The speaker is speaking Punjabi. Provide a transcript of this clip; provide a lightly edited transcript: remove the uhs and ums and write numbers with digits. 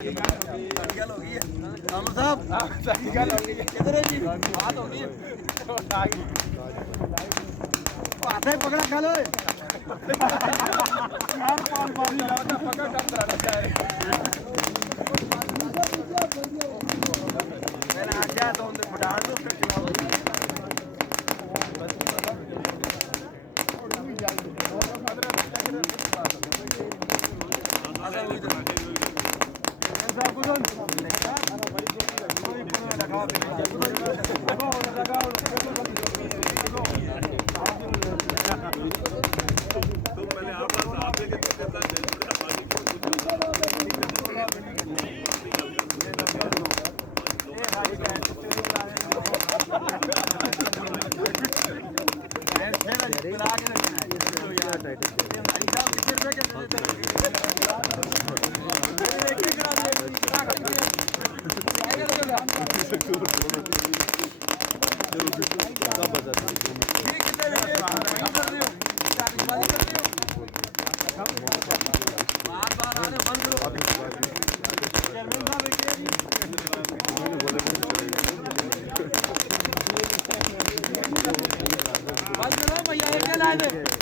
ਗੱਲ ਹੋ ਗਈ ਹੈ ਅਮਰ ਸਾਹਿਬ ਸਹੀ ਗੱਲ ਹੋ ਗਈ ਹੈ ਕਿਧਰ ਹੈ ਜੀ ਬਾਤ ਹੋ ਗਈ ਹੈ ਆ ਗਈ ਹੱਥੇ ਪਕੜਾ ਖਾ ਲੋ ਯਾਰ ਪਾਲ ਮਾਰੀ ਜਾਂਦਾ ਪਕੜ ਕੰਮ ਕਰਾ ਲੱਗਾ ਹੈ मैंने आजा तो उन्हें फटा दो फिर चलाओ भैया